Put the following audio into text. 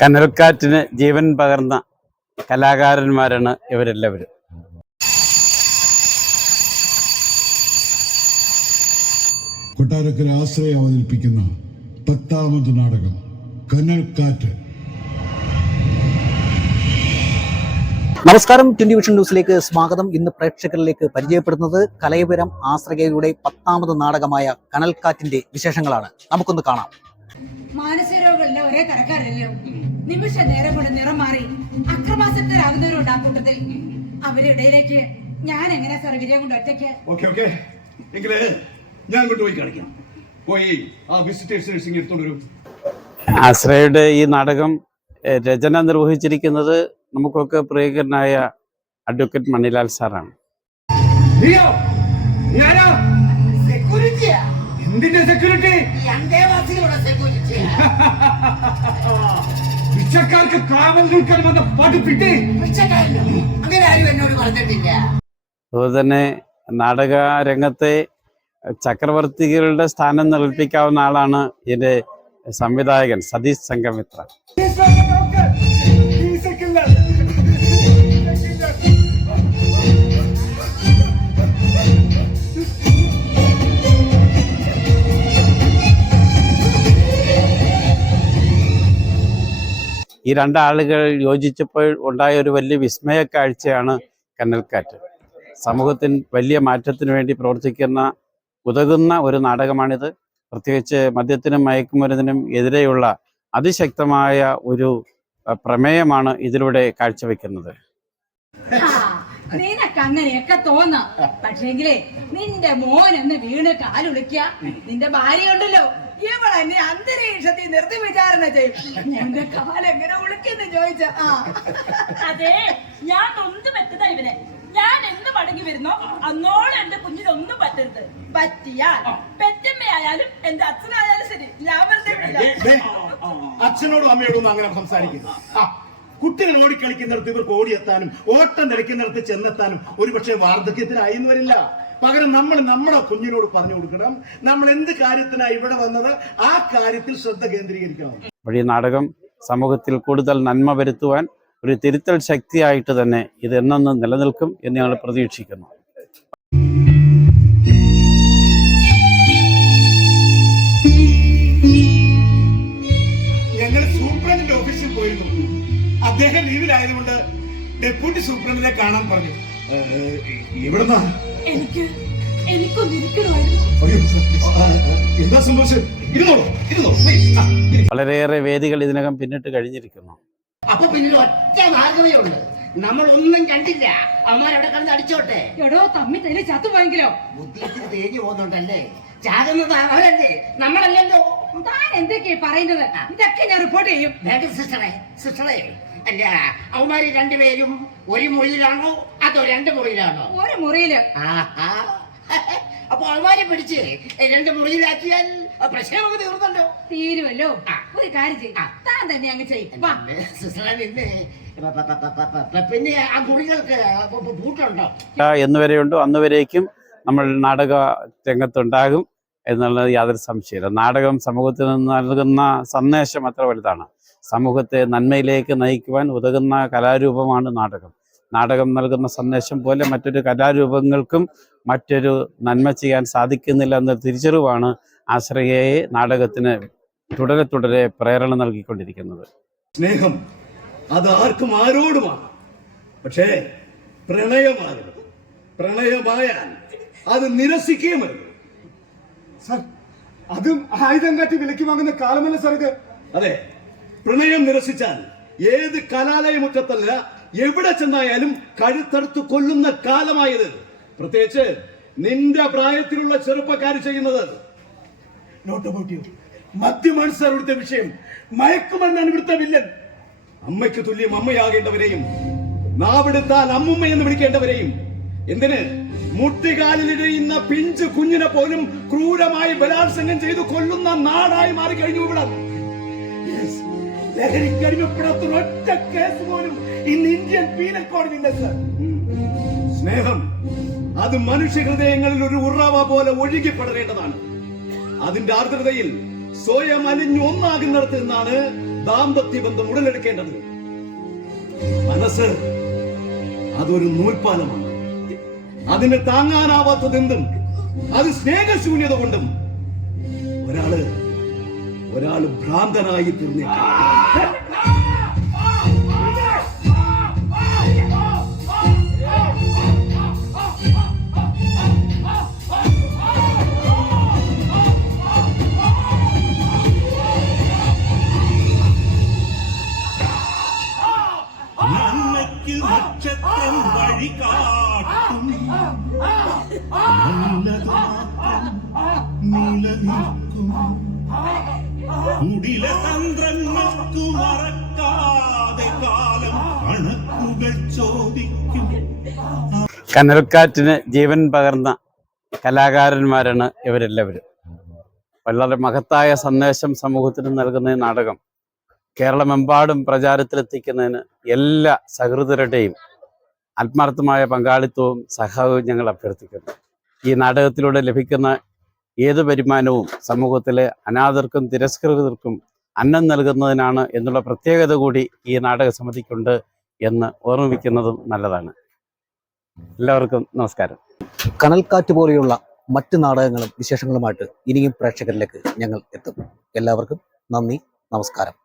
കനൽക്കാറ്റിന് ജീവൻ പകർന്ന കലാകാരന്മാരാണ് ഇവരെല്ലാവരും. കൊട്ടാരക്കര ആശ്രയ അവതരിപ്പിക്കുന്ന 10ാമത് നാടകം കനൽക്കാറ്റ്. നമസ്കാരം, 20 വിഷൻ ന്യൂസിലേക്ക് സ്വാഗതം. ഇന്ന് പ്രേക്ഷകരിലേക്ക് പരിചയപ്പെടുന്നത് കലൈപുരം ആശ്രയയുടെ 10ാമത് നാടകമായ കനൽക്കാറ്റിന്റെ വിശേഷങ്ങളാണ്. നമുക്കൊന്ന് കാണാം. മാനസികരോഗങ്ങളുടെ ഒരേ തരക്കാരല്ലോ. നിമിഷ നേരം കൊണ്ട് നിറം മാറി അക്രമാസക്തരാകുന്നവരുണ്ട് ആ കൂട്ടത്തിൽ. അവരുടെ ഇടയിലേക്ക് ഞാൻ എങ്ങനെ സാർ വിജയം കൊണ്ട് ഒറ്റയ്ക്ക്? ഞാൻ പോയി കാണിക്കാം. പോയി ആ വിസിറ്റേഴ്സ് എടുത്തോണ്ട് വരൂ. ആശ്രയയുടെ ഈ നാടകം രചന നിർവഹിച്ചിരിക്കുന്നത് നമുക്കൊക്കെ പ്രിയങ്കരനായ അഡ്വക്കേറ്റ് മണിലാൽ സാറാണ്. എന്തിന്റെ സെക്യൂരിറ്റി? പിച്ചക്കാർക്ക് കാവൽ നിൽക്കാൻ വന്ന പഠിപ്പിട്ടേ. അതുപോലെ തന്നെ നാടക രംഗത്തെ ചക്രവർത്തികളുടെ സ്ഥാനം നിലനിൽപ്പിക്കാവുന്ന ആളാണ് ഇതിന്റെ സംവിധായകൻ സതീഷ് സംഘമിത്ര. ഈ രണ്ടാളുകൾ യോജിച്ചപ്പോൾ ഉണ്ടായ ഒരു വലിയ വിസ്മയ കാഴ്ചയാണ് കനൽക്കാറ്റ്. സമൂഹത്തിന് വലിയ മാറ്റത്തിന് വേണ്ടി പ്രവർത്തിക്കുന്ന ഉതകുന്ന ഒരു നാടകമാണിത്. പ്രത്യേകിച്ച് മദ്യത്തിനും മയക്കുമരുന്നിനും എതിരെയുള്ള അതിശക്തമായ ഒരു പ്രമേയമാണ് ഇതിലൂടെ കാഴ്ചവെക്കുന്നത്. നിനക്ക് അങ്ങനെയൊക്കെ തോന്നാം, പക്ഷേങ്കിലേ നിന്റെ മോനെന്ന് വീണ് കാലുളിക്ക. നിന്റെ ഭാര്യ ഉണ്ടല്ലോ, ഇവളെന്നെ അന്തരീക്ഷത്തിൽ നിർത്തി വിചാരണ ചെയ്യും. എന്റെ കാലെങ്ങനെ ഉളുക്കെന്ന് ചോദിച്ച. അതെ, ഞാൻ ഒന്നും പറ്റുന്ന ഇവനെ. ഞാൻ എന്ന് മടങ്ങി വരുന്നോ അന്നോളം എന്റെ കുഞ്ഞിനൊന്നും പറ്റരുത്. പറ്റിയാൽ പെറ്റമ്മയായാലും എന്റെ അച്ഛനായാലും ശരി, ഞാൻ വെറുതെ അച്ഛനോടും അമ്മയോടും അങ്ങനെ സംസാരിക്കുന്നു. കുട്ടികൾ ഓടിക്കളിക്കുന്നിടത്ത് ഇവർക്ക് ഓടിയെത്താനും ഓട്ടം നിലയ്ക്കുന്നിടത്ത് ചെന്നെത്താനും ഒരുപക്ഷെ വാർദ്ധക്യത്തിലായി എന്ന് വരില്ല. പകരം നമ്മൾ നമ്മുടെ കുഞ്ഞിനോട് പറഞ്ഞു കൊടുക്കണം, നമ്മൾ എന്ത് കാര്യത്തിനാണ് ഇവിടെ വന്നത്, ആ കാര്യത്തിൽ ശ്രദ്ധ കേന്ദ്രീകരിക്കണം. വഴി നാടകം സമൂഹത്തിൽ കൂടുതൽ നന്മ വരുത്തുവാൻ ഒരു തിരുത്തൽ ശക്തിയായിട്ട് തന്നെ ഇത് എന്നെന്നും നിലനിൽക്കും എന്ന് ഞങ്ങൾ പ്രതീക്ഷിക്കുന്നു. ഞങ്ങൾ സൂപ്രണ്ടിന്റെ ഓഫീസിൽ പോയിരുന്നു. അദ്ദേഹം ലീവിലായതുകൊണ്ട് ഡെപ്യൂട്ടി സൂപ്രണ്ടിനെ കാണാൻ പറഞ്ഞു. എവിടുന്നാ? എന്താ സംഭവിച്ചത്? വളരെയേറെ വേദികൾ ഇതിനകം പിന്നിട്ട് കഴിഞ്ഞിരിക്കുന്നു. അപ്പൊ പിന്നെ ഒറ്റ മാർഗമേ ഉള്ളൂ. നമ്മൾ ഒന്നും കണ്ടില്ല, അവന്മാരവിടെ കിടന്ന് അടിച്ചോട്ടെ. എടോ, തമ്മി തന്നെ ചത്തുപോയെങ്കിലോ? ബുദ്ധിത്തിന് തേഞ്ഞു പോകുന്നുണ്ടല്ലേ? ചാകുന്നത് അവരല്ലേ, നമ്മളല്ലല്ലോ. താൻ എന്തൊക്കെയാ പറയുന്നത്? ഇതൊക്കെ ഞാൻ റിപ്പോർട്ട് ചെയ്യും. സിസ്റ്ററെ അല്ല, അവന്മാര് രണ്ടുപേരും ഒരു മുറിയിലാണോ അതോ 2 മുറിയിലാണോ? ഒരു മുറിയില്. അപ്പൊ അവന്മാരെ പിടിച്ച് 2 മുറിയിലാക്കിയാൽ പ്രശ്നം തീർന്നല്ലോ. തീരുമല്ലോ. ഒരു കാര്യം ചെയ്യും, താൻ തന്നെ അങ്ങ് ചെയ്യും. സിസ്റ്ററെ നിന്ന് പിന്നെ ആ മുറികൾക്ക് പൂട്ടുണ്ടോ? എന്നുവരെയുണ്ടോ അന്നുവരേക്കും നമ്മൾ നാടക രംഗത്തുണ്ടാകും എന്നുള്ളത് യാതൊരു സംശയമില്ല. നാടകം സമൂഹത്തിന് നൽകുന്ന സന്ദേശം അത്ര വലുതാണ്. സമൂഹത്തെ നന്മയിലേക്ക് നയിക്കുവാൻ ഉതകുന്ന കലാരൂപമാണ് നാടകം. നാടകം നൽകുന്ന സന്ദേശം പോലെ മറ്റൊരു കലാരൂപങ്ങൾക്കും മറ്റൊരു നന്മ ചെയ്യാൻ സാധിക്കുന്നില്ല എന്ന തിരിച്ചറിവാണ് ആശ്രയയെ നാടകത്തിന് തുടരെ തുടരെ പ്രേരണ നൽകിക്കൊണ്ടിരിക്കുന്നത്. സ്നേഹം അത് ആർക്കും ആരോടുമാണ്, പക്ഷേ പ്രണയമാകരുത്. പ്രണയമായാൽ അത് നിരസിക്കുകയും അരുത്. സാർ, അതും ആയുധം കാട്ടി വിലക്ക് വാങ്ങുന്ന കാലമല്ല സാർ ഇത്. അതെ, പ്രണയം നിരസിച്ചാൽ ഏത് കലാലയമുറ്റത്തല്ല എവിടെ ചെന്നായാലും കഴുത്തടുത്ത് കൊല്ലുന്ന കാലമായത്. പ്രത്യേകിച്ച് നിന്റെ പ്രായത്തിലുള്ള ചെറുപ്പക്കാർ ചെയ്യുന്നത്. മദ്യമാണ് സാർ ഇവിടുത്തെ വിഷയം. മയക്കുമരുന്നാണ് ഇവിടുത്തെ വില്ലൻ. അമ്മയ്ക്ക് തുല്യം അമ്മയാകേണ്ടവരെയും നാവെടുത്താൽ അമ്മുമ്മ എന്ന് വിളിക്കേണ്ടവരെയും, എന്തിന് മുട്ടികാലിലിഴയുന്ന പിഞ്ചു കുഞ്ഞിനെ പോലും ക്രൂരമായി ബലാത്സംഗം ചെയ്തു കൊല്ലുന്ന നാടായി മാറിക്കഴിഞ്ഞു ഇവിടെ. ലഹരിക്കടിമപ്പെടാത്ത ഒറ്റ കേസ് പോലും ഇന്ന് ഇന്ത്യൻ പീനൽ കോഡിൽ. സ്നേഹം അത് മനുഷ്യ ഹൃദയങ്ങളിൽ ഒരു ഉറവ പോലെ ഒഴുകിപ്പെടേണ്ടതാണ്. അതിന്റെ ആർദ്രതയിൽ സ്വയം അലിഞ്ഞു ഒന്നാകുന്നിടത്ത് നിന്നാണ് ദാമ്പത്യ ബന്ധം ഉടലെടുക്കേണ്ടത്. മനസ്സ് അതൊരു നൂൽപ്പാലമാണ്. അതിന് താങ്ങാനാവാത്തതെന്തും അത് സ്നേഹശൂന്യത കൊണ്ടും ഒരാള് ഭ്രാന്തനായി തീർന്നേക്കാം. നക്ഷത്രം വഴി കാട്ടും നല്ലതു മാത്രം നിലനിൽക്കും. കുടില തന്ത്രങ്ങൾക്കു മറക്കാതെ കാലം കണക്കുകൾ ചോദിക്കും. കനൽക്കാറ്റിന് ജീവൻ പകർന്ന കലാകാരന്മാരാണ് ഇവരെല്ലാവരും. വളരെ മഹത്തായ സന്ദേശം സമൂഹത്തിന് നൽകുന്ന ഈ നാടകം കേരളമെമ്പാടും പ്രചാരത്തിലെത്തിക്കുന്നതിന് എല്ലാ സഹൃദരുടെയും ആത്മാർത്ഥമായ പങ്കാളിത്തവും സഹായവും ഞങ്ങൾ അഭ്യർത്ഥിക്കുന്നു. ഈ നാടകത്തിലൂടെ ലഭിക്കുന്ന ഏത് വരുമാനവും സമൂഹത്തിലെ അനാഥർക്കും തിരസ്കൃതർക്കും അന്നം നൽകുന്നതിനാണ് എന്നുള്ള പ്രത്യേകത കൂടി ഈ നാടക സമിതിക്കുണ്ട് എന്ന് ഓർമ്മിപ്പിക്കുന്നതും നല്ലതാണ്. എല്ലാവർക്കും നമസ്കാരം. കനൽക്കാറ്റ് പോലെയുള്ള മറ്റ് നാടകങ്ങളും വിശേഷങ്ങളുമായിട്ട് ഇനിയും പ്രേക്ഷകരിലേക്ക് ഞങ്ങൾ എത്തും. എല്ലാവർക്കും നന്ദി, നമസ്കാരം.